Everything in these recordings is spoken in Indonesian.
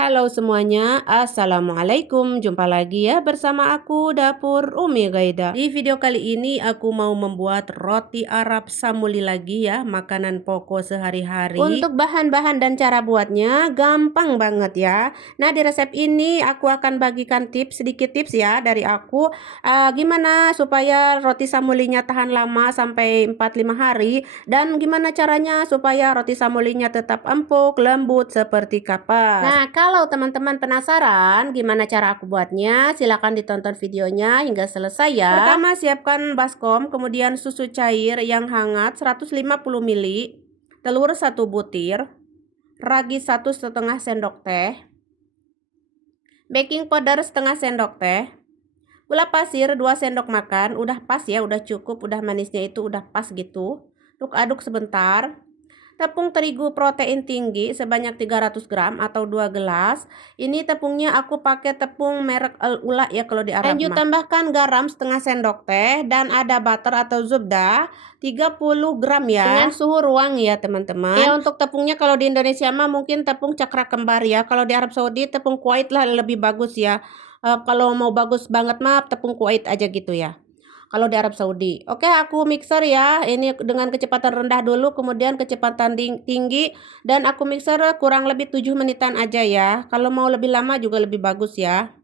Halo semuanya, Assalamualaikum. Jumpa lagi ya bersama aku Dapur Umi Gaida. Di video kali ini aku mau membuat roti Arab samuli lagi ya, makanan pokok sehari-hari. Untuk bahan-bahan dan cara buatnya gampang banget ya. Nah, di resep ini aku akan bagikan sedikit tips ya dari aku, gimana supaya roti samulinya tahan lama sampai 4-5 hari, dan gimana caranya supaya roti samulinya tetap empuk, lembut seperti kapas. Nah, kalau teman-teman penasaran gimana cara aku buatnya, silakan ditonton videonya hingga selesai ya. Pertama, siapkan baskom, kemudian susu cair yang hangat 150 ml, telur 1 butir, ragi 1,5 sendok teh, baking powder setengah sendok teh, gula pasir 2 sendok makan, udah pas ya, udah cukup, udah manisnya itu udah pas gitu. Aduk-aduk sebentar. Tepung terigu protein tinggi sebanyak 300 gram atau 2 gelas. Ini tepungnya aku pakai tepung merek Al Ula ya kalau di Arab. Lanjut tambahkan garam setengah sendok teh dan ada butter atau zubda 30 gram ya. Dengan suhu ruang ya teman-teman. Ya, untuk tepungnya kalau di Indonesia mah mungkin tepung cakra kembar ya. Kalau di Arab Saudi tepung Kuwait lah lebih bagus ya. Kalau mau bagus banget mah tepung Kuwait aja gitu ya. Kalau di Arab Saudi. Oke, aku mixer ya. Ini dengan kecepatan rendah dulu, kemudian kecepatan tinggi, dan aku mixer kurang lebih 7 menitan aja ya. Kalau mau lebih lama juga lebih bagus ya.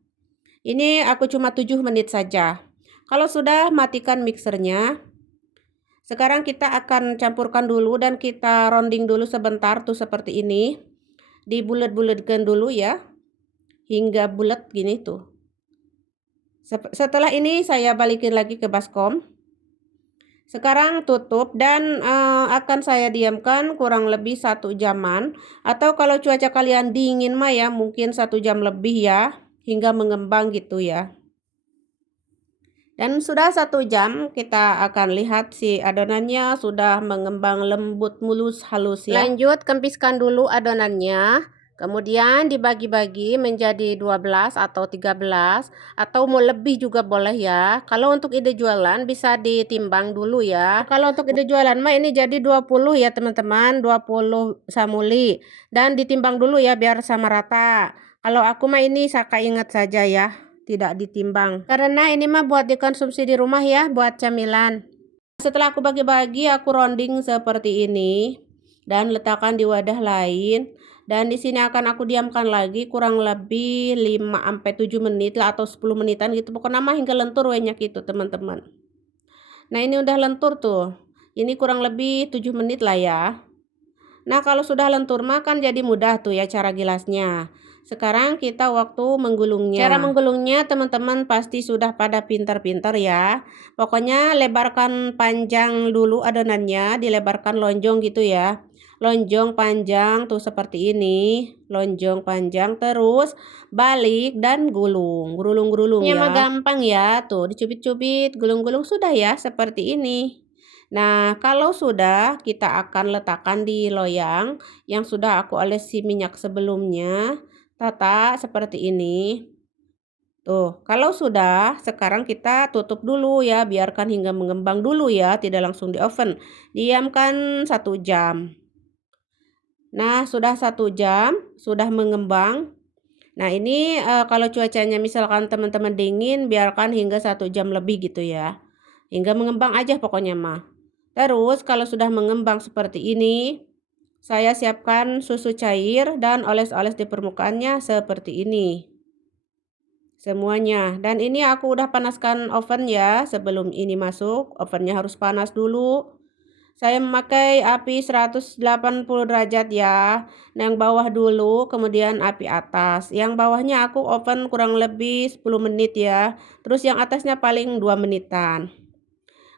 Ini aku cuma 7 menit saja. Kalau sudah, matikan mixernya. Sekarang kita akan campurkan dulu dan kita rounding dulu sebentar tuh seperti ini. Dibulet-buletkan dulu ya. Hingga bulat gini tuh. Setelah ini saya balikin lagi ke baskom. Sekarang tutup dan akan saya diamkan kurang lebih 1 jaman. Atau kalau cuaca kalian dingin mah ya mungkin 1 jam lebih ya. Hingga mengembang gitu ya. Dan sudah 1 jam kita akan lihat si adonannya sudah mengembang lembut, mulus, halus ya. Lanjut kempiskan dulu adonannya. Kemudian dibagi-bagi menjadi 12 atau 13 atau mau lebih juga boleh ya. Kalau untuk ide jualan bisa ditimbang dulu ya. Kalau untuk ide jualan mah ini jadi 20 ya teman-teman, 20 samuli. Dan ditimbang dulu ya biar sama rata. Kalau aku mah ini Saka ingat saja ya, tidak ditimbang. Karena ini mah buat dikonsumsi di rumah ya, buat camilan. Setelah aku bagi-bagi, aku rounding seperti ini dan letakkan di wadah lain. Dan di sini akan aku diamkan lagi kurang lebih 5-7 menit lah atau 10 menitan gitu. Pokoknya mah hingga lentur banyak itu teman-teman. Nah, ini udah lentur tuh. Ini kurang lebih 7 menit lah ya. Nah, kalau sudah lentur mah kan jadi mudah tuh ya cara gilasnya. Sekarang kita waktu menggulungnya. Cara menggulungnya teman-teman pasti sudah pada pintar-pintar ya. Pokoknya lebarkan panjang dulu adonannya, dilebarkan lonjong gitu ya. Lonjong panjang tuh seperti ini. Lonjong panjang terus balik dan gulung. Gulung-gulung ya. Mah gampang ya. Tuh dicubit-cubit, gulung-gulung sudah ya seperti ini. Nah, kalau sudah kita akan letakkan di loyang yang sudah aku olesi minyak sebelumnya. Tata seperti ini. Tuh, kalau sudah, sekarang kita tutup dulu ya, biarkan hingga mengembang dulu ya, tidak langsung di oven. Diamkan 1 jam. Nah, sudah 1 jam, sudah mengembang. Nah, ini kalau cuacanya misalkan teman-teman dingin, biarkan hingga 1 jam lebih gitu ya. Hingga mengembang aja pokoknya mah. Terus kalau sudah mengembang seperti ini, saya siapkan susu cair dan oles-oles di permukaannya seperti ini. Semuanya. Dan ini aku udah panaskan oven ya sebelum ini masuk. Ovennya harus panas dulu. Saya memakai api 180 derajat ya. Nah, yang bawah dulu, kemudian api atas. Yang bawahnya aku oven kurang lebih 10 menit ya. Terus yang atasnya paling 2 menitan.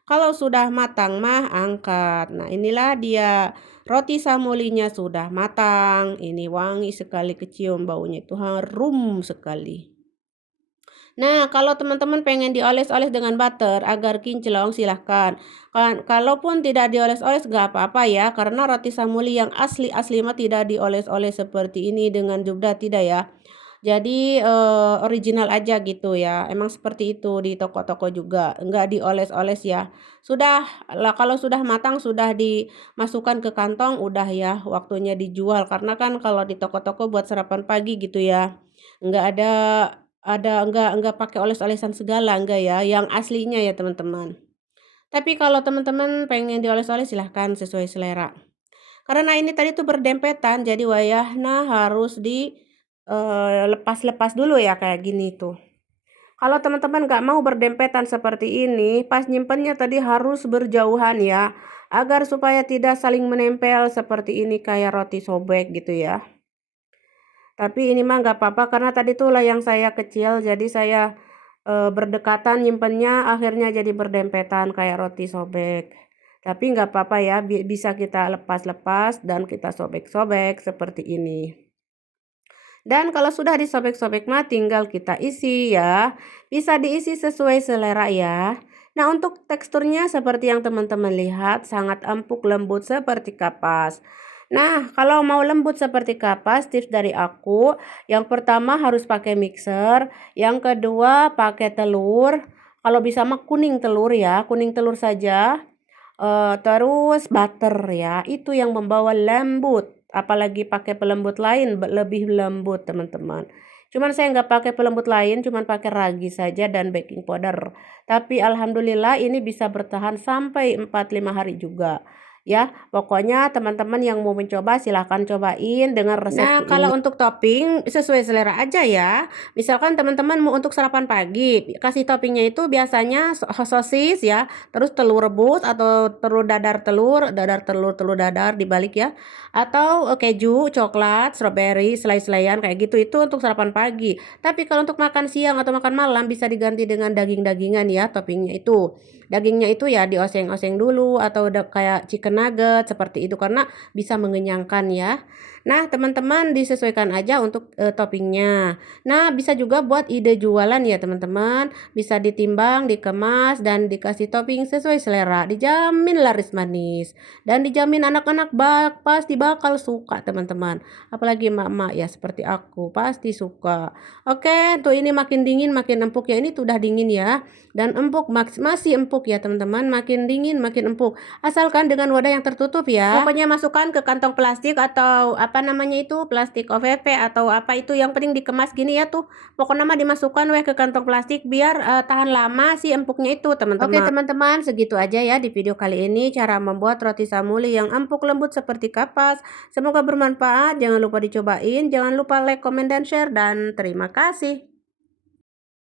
Kalau sudah matang mah angkat. Nah, inilah dia roti samulinya sudah matang. Ini wangi sekali, kecium baunya itu harum sekali. Nah, kalau teman-teman pengen dioles-oles dengan butter agar kinclong silahkan. Kalaupun tidak dioles-oles gak apa-apa ya. Karena roti samuli yang asli-asli mah tidak dioles-oles seperti ini dengan jubda, tidak ya. Jadi, original aja gitu ya. Emang seperti itu di toko-toko juga, enggak dioles-oles ya. Sudah lah kalau sudah matang, sudah dimasukkan ke kantong, udah ya waktunya dijual. Karena kan kalau di toko-toko buat sarapan pagi gitu ya, enggak enggak pakai oles-olesan segala, enggak ya, yang aslinya ya teman-teman. Tapi kalau teman-teman pengen dioles-oles silahkan sesuai selera. Karena ini tadi tuh berdempetan, jadi wayahna harus lepas-lepas dulu ya kayak gini tuh. Kalau teman-teman nggak mau berdempetan seperti ini, pas nyimpennya tadi harus berjauhan ya, agar supaya tidak saling menempel seperti ini kayak roti sobek gitu ya. Tapi ini mah nggak apa-apa karena tadi tuh yang saya kecil, jadi saya berdekatan nyimpennya akhirnya jadi berdempetan kayak roti sobek. Tapi nggak apa-apa ya, bisa kita lepas-lepas dan kita sobek-sobek seperti ini. Dan kalau sudah disobek-sobek mah tinggal kita isi ya. Bisa diisi sesuai selera ya. Nah, untuk teksturnya seperti yang teman-teman lihat sangat empuk lembut seperti kapas. Nah, kalau mau lembut seperti kapas, tips dari aku, yang pertama harus pakai mixer, yang kedua pakai telur. Kalau bisa mah kuning telur ya, kuning telur saja. Terus butter ya, itu yang membawa lembut, apalagi pakai pelembut lain lebih lembut teman-teman. Cuman saya nggak pakai pelembut lain, cuman pakai ragi saja dan baking powder. Tapi alhamdulillah ini bisa bertahan sampai 4-5 hari juga. Ya, pokoknya teman-teman yang mau mencoba silahkan cobain dengan resepku. Nah, kalau untuk topping sesuai selera aja ya. Misalkan teman-teman mau untuk sarapan pagi, kasih toppingnya itu biasanya sosis ya, terus telur rebus atau dadar telur, telur dadar dibalik ya. Atau keju, coklat, strawberry, selai-selaian kayak gitu itu untuk sarapan pagi. Tapi kalau untuk makan siang atau makan malam bisa diganti dengan daging-dagingan ya toppingnya itu. Dagingnya itu ya dioseng-oseng dulu atau kayak chicken nugget seperti itu karena bisa mengenyangkan ya. Nah, teman-teman disesuaikan aja untuk toppingnya. Nah, bisa juga buat ide jualan ya teman-teman. Bisa ditimbang, dikemas, dan dikasih topping sesuai selera. Dijamin laris manis. Dan dijamin anak-anak pasti bakal suka teman-teman. Apalagi emak-emak ya seperti aku pasti suka. Oke, tuh ini makin dingin makin empuk ya. Ini tuh udah dingin ya. Dan empuk masih empuk ya teman-teman. Makin dingin makin empuk. Asalkan dengan wadah yang tertutup ya. Pokoknya masukkan ke kantong plastik atau apa namanya itu plastik OVP atau apa itu yang penting dikemas gini ya tuh. Pokoknya mah dimasukkan ke kantong plastik biar tahan lama si empuknya itu teman-teman. Oke teman-teman, segitu aja ya di video kali ini cara membuat roti samuli yang empuk lembut seperti kapas. Semoga bermanfaat. Jangan lupa dicobain, jangan lupa like, comment, dan share, dan terima kasih.